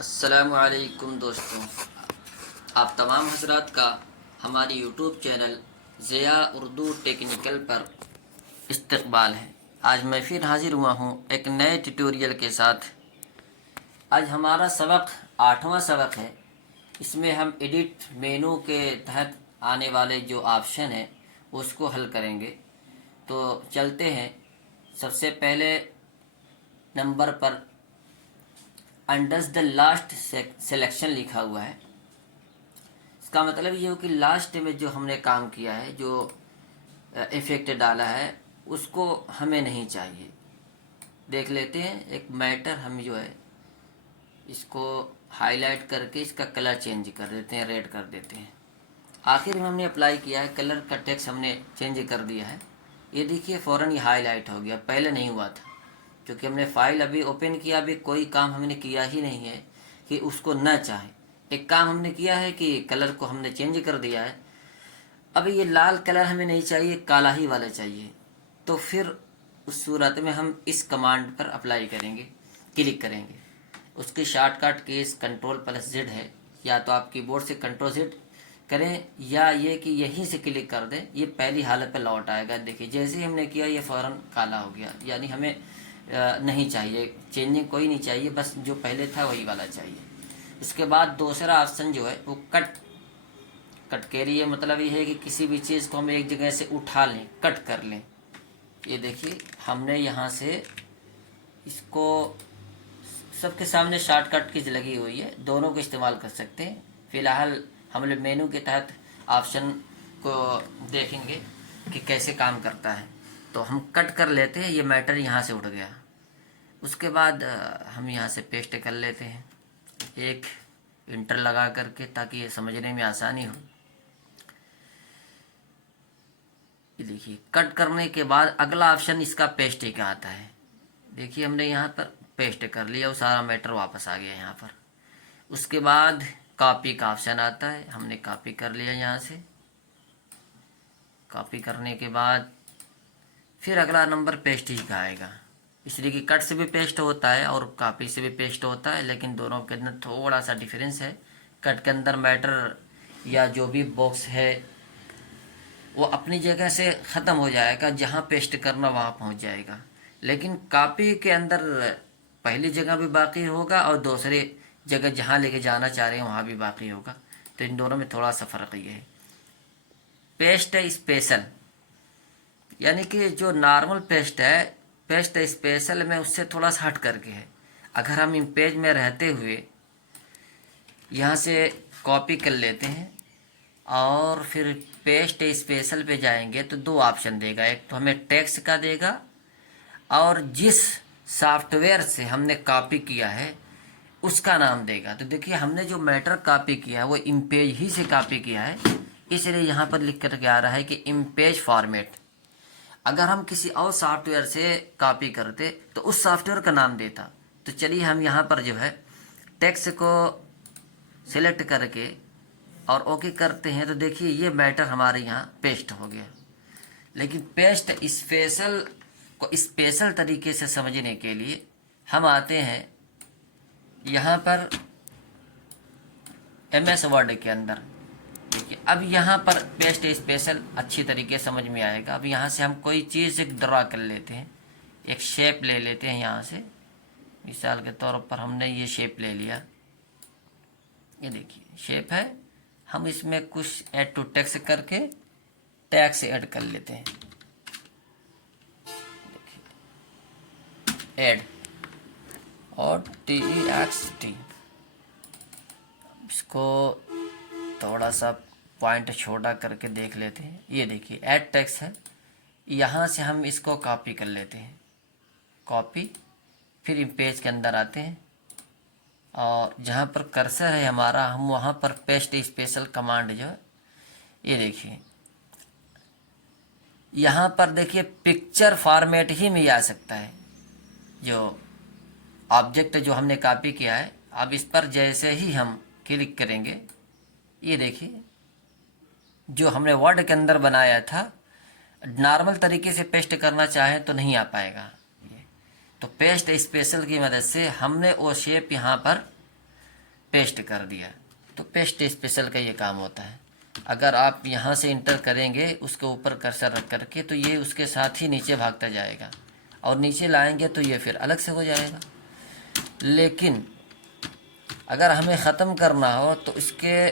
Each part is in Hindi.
अस्सलामुअलैकुम दोस्तों, आप तमाम हजरात का हमारी YouTube channel Zia Urdu technical पर इस्तकबाल है। आज मैं फिर हाजिर हुआ हूँ एक नए ट्यूटोरियल के साथ। आज हमारा सबक 8वां सबक है। इसमें हम एडिट मेनू के तहत आने वाले जो ऑप्शन हैं उसको हल करेंगे। तो चलते हैं। सबसे पहले नंबर पर अंडर द लास्ट सिलेक्शन लिखा हुआ है। इसका मतलब ये हो कि लास्ट में जो हमने काम किया है, जो इफ़ेक्ट डाला है, उसको हमें नहीं चाहिए। देख लेते हैं। एक मैटर हम जो है इसको हाईलाइट करके इसका कलर चेंज कर देते हैं, रेड कर देते हैं। आखिर में हमने अप्लाई किया है, कलर का टेक्स्ट हमने चेंज कर दिया है। ये देखिए फ़ौरन ये हाईलाइट हो गया, पहले नहीं हुआ था। क्योंकि हमने फ़ाइल अभी ओपन किया, अभी कोई काम हमने किया ही नहीं है कि उसको न चाहे। एक काम हमने किया है कि कलर को हमने चेंज कर दिया है। अब ये लाल कलर हमें नहीं चाहिए, काला ही वाला चाहिए। तो फिर उस सूरत में हम इस कमांड पर अप्लाई करेंगे, क्लिक करेंगे। उसकी शॉर्टकट कीज Ctrl+Z है। या तो आप कीबोर्ड से Ctrl+Z करें या ये कि यहीं से क्लिक कर दें, ये पहली हालत पर लौट आएगा। देखिए जैसे ही हमने किया ये फ़ौरन काला हो गया, यानी हमें नहीं चाहिए, चेंजिंग कोई नहीं चाहिए, बस जो पहले था वही वाला चाहिए। इसके बाद दूसरा ऑप्शन जो है वो कट के लिए मतलब ये है कि किसी भी चीज़ को हम एक जगह से उठा लें, कट कर लें। ये देखिए हमने यहाँ से इसको, सबके सामने शॉर्टकट की लगी हुई है, दोनों को इस्तेमाल कर सकते हैं। फ़िलहाल हम लोग मेनू के तहत ऑप्शन को देखेंगे कि कैसे काम करता है। तो हम कट कर लेते हैं, ये मैटर यहाँ से उठ गया। उसके बाद हम यहाँ से पेस्ट कर लेते हैं, एक इंटर लगा करके, ताकि ये समझने में आसानी हो। ये देखिए कट करने के बाद अगला ऑप्शन इसका पेस्ट का आता है। देखिए हमने यहाँ पर पेस्ट कर लिया और सारा मैटर वापस आ गया यहाँ पर। उसके बाद कॉपी का ऑप्शन आता है, हमने कॉपी कर लिया यहाँ से। कॉपी करने के बाद फिर अगला नंबर पेस्ट ही का आएगा। इसलिए कि कट से भी पेस्ट होता है और कॉपी से भी पेस्ट होता है, लेकिन दोनों के अंदर थोड़ा सा डिफरेंस है। कट के अंदर मैटर या जो भी बॉक्स है वो अपनी जगह से ख़त्म हो जाएगा, जहाँ पेस्ट करना वहाँ पहुँच जाएगा। लेकिन कॉपी के अंदर पहली जगह भी बाकी होगा और दूसरे जगह जहाँ लेके जाना चाह रहे हैं वहाँ भी बाकी होगा। तो इन दोनों में थोड़ा सा फ़र्क ये है। पेस्ट स्पेशल, यानी कि जो नॉर्मल पेस्ट है, पेस्ट स्पेशल में उससे थोड़ा सा हट करके है। अगर हम पेज में रहते हुए यहाँ से कॉपी कर लेते हैं और फिर पेस्ट स्पेशल पे जाएंगे तो दो ऑप्शन देगा। एक तो हमें टेक्स्ट का देगा और जिस सॉफ्टवेयर से हमने कॉपी किया है उसका नाम देगा। तो देखिए हमने जो मैटर कॉपी किया है वो इमेज ही से कॉपी किया है, इसलिए यहाँ पर लिख कर के आ रहा है कि इमेज फॉर्मेट। अगर हम किसी और सॉफ्टवेयर से कॉपी करते तो उस सॉफ्टवेयर का नाम देता। तो चलिए हम यहाँ पर जो है टेक्स्ट को सिलेक्ट करके और ओके करते हैं। तो देखिए ये मैटर हमारे यहाँ पेस्ट हो गया। लेकिन पेस्ट स्पेशल को स्पेशल तरीके से समझने के लिए हम आते हैं यहाँ पर MS वर्ड के अंदर। देखिए अब यहाँ पर पेस्ट स्पेशल अच्छी तरीके से समझ में आएगा। अब यहाँ से हम कोई चीज़ एक ड्रा कर लेते हैं, एक शेप ले लेते हैं। यहाँ से मिसाल के तौर पर हमने ये शेप ले लिया, ये देखिए शेप है। हम इसमें कुछ ऐड टू टेक्स्ट करके टैक्स ऐड कर लेते हैं। ऐड और TEXT, इसको थोड़ा सा पॉइंट छोटा करके देख लेते हैं। ये देखिए ऐड टेक्स्ट है, यहाँ से हम इसको कॉपी कर लेते हैं। कॉपी, फिर पेज के अंदर आते हैं और जहाँ पर कर्सर है हमारा, हम वहाँ पर पेस्ट स्पेशल कमांड जो है, ये देखिए यहाँ पर देखिए पिक्चर फॉर्मेट ही में आ सकता है। जो ऑब्जेक्ट जो हमने कॉपी किया है, अब इस पर जैसे ही हम क्लिक करेंगे, ये देखिए जो हमने वर्ड के अंदर बनाया था, नॉर्मल तरीके से पेस्ट करना चाहें तो नहीं आ पाएगा। तो पेस्ट स्पेशल की मदद से हमने वो शेप यहाँ पर पेस्ट कर दिया। तो पेस्ट स्पेशल का ये काम होता है। अगर आप यहाँ से इंटर करेंगे उसके ऊपर कर्सर रख करके तो ये उसके साथ ही नीचे भागता जाएगा, और नीचे लाएंगे तो ये फिर अलग से हो जाएगा। लेकिन अगर हमें ख़त्म करना हो तो इसके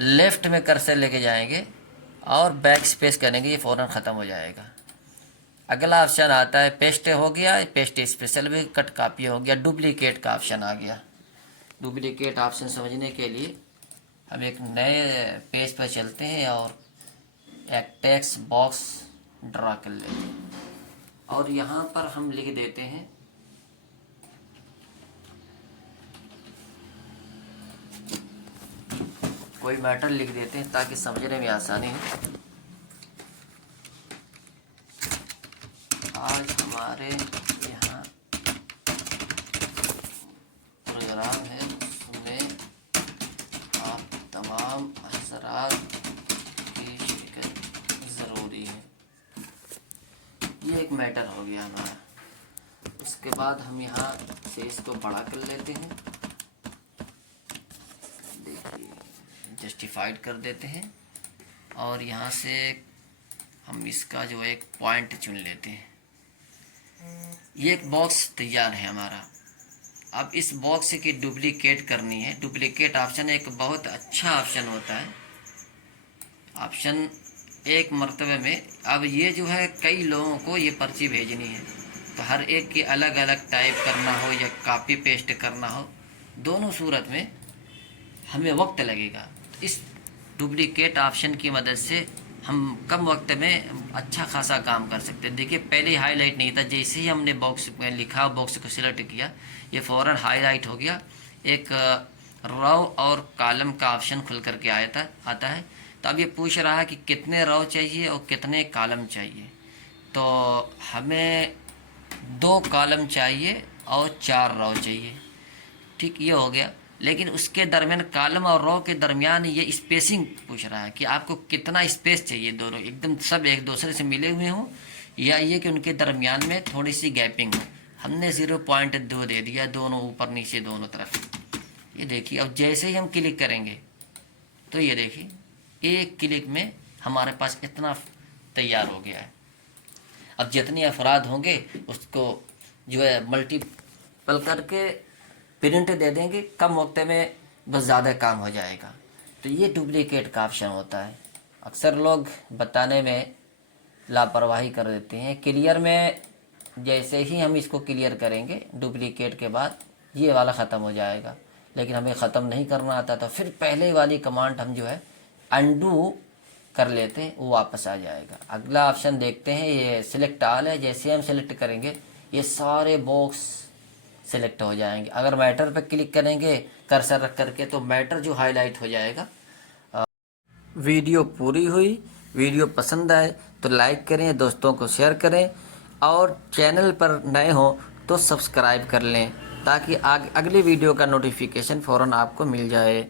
लेफ़्ट में कर्सर लेके जाएंगे और बैक स्पेस करेंगे, ये फ़ौरन ख़त्म हो जाएगा। अगला ऑप्शन आता है पेस्ट हो गया, पेस्ट स्पेशल भी, कट कॉपी हो गया, डुप्लीकेट का ऑप्शन आ गया। डुप्लीकेट ऑप्शन समझने के लिए हम एक नए पेज पर चलते हैं और एक टेक्स्ट बॉक्स ड्रा कर लेते हैं, और यहाँ पर हम लिख देते हैं कोई मैटर लिख देते हैं ताकि समझने में आसानी हो। आज हमारे यहाँ प्रोग्राम है, उसमें आप तमाम हज़रात की शिरकत ज़रूरी है। ये एक मैटर हो गया हमारा। उसके बाद हम यहाँ से इसको बड़ा कर लेते हैं, देखिए जस्टिफाइड कर देते हैं, और यहाँ से हम इसका जो एक पॉइंट चुन लेते हैं। ये एक बॉक्स तैयार है हमारा। अब इस बॉक्स की डुप्लीकेट करनी है। डुप्लीकेट ऑप्शन एक बहुत अच्छा ऑप्शन होता है, ऑप्शन एक मर्तबे में। अब ये जो है कई लोगों को ये पर्ची भेजनी है, तो हर एक की अलग अलग टाइप करना हो या कॉपी पेस्ट करना हो, दोनों सूरत में हमें वक्त लगेगा। इस डुप्लीकेट ऑप्शन की मदद से हम कम वक्त में अच्छा खासा काम कर सकते हैं। देखिए पहले हाईलाइट नहीं था, जैसे ही हमने बॉक्स में लिखा, बॉक्स को सिलेक्ट किया, ये फ़ौरन हाईलाइट हो गया। एक रो और कॉलम का ऑप्शन खुल करके आता है। तो अब ये पूछ रहा है कि कितने रो चाहिए और कितने कॉलम चाहिए। तो हमें 2 कॉलम चाहिए और 4 रो चाहिए, ठीक, ये हो गया। लेकिन उसके दरमियान कॉलम और रो के दरमियान ये स्पेसिंग पूछ रहा है कि आपको कितना स्पेस चाहिए, दोनों एकदम सब एक दूसरे से मिले हुए हों, या ये कि उनके दरमियान में थोड़ी सी गैपिंग हो। हमने 0.2 दे दिया, दोनों ऊपर नीचे दोनों तरफ। ये देखिए अब जैसे ही हम क्लिक करेंगे तो ये देखिए एक क्लिक में हमारे पास इतना तैयार हो गया है। अब जितने अफराद होंगे उसको जो है मल्टीपल करके प्रिंट दे देंगे, कम वक्त में बस ज़्यादा काम हो जाएगा। तो ये डुप्लीकेट का ऑप्शन होता है। अक्सर लोग बताने में लापरवाही कर देते हैं। क्लियर में जैसे ही हम इसको क्लियर करेंगे डुप्लीकेट के बाद ये वाला ख़त्म हो जाएगा, लेकिन हमें ख़त्म नहीं करना आता, तो फिर पहले वाली कमांड हम जो है अंडू कर लेते हैं, वो वापस आ जाएगा। अगला ऑप्शन देखते हैं, ये सिलेक्ट ऑल है। जैसे हम सिलेक्ट करेंगे ये सारे बॉक्स सिलेक्ट हो जाएंगे। अगर मैटर पर क्लिक करेंगे कर्सर रख करके तो मैटर जो हाईलाइट हो जाएगा। वीडियो पूरी हुई, वीडियो पसंद आए तो लाइक करें, दोस्तों को शेयर करें, और चैनल पर नए हो तो सब्सक्राइब कर लें ताकि अगली वीडियो का नोटिफिकेशन फ़ौरन आपको मिल जाए।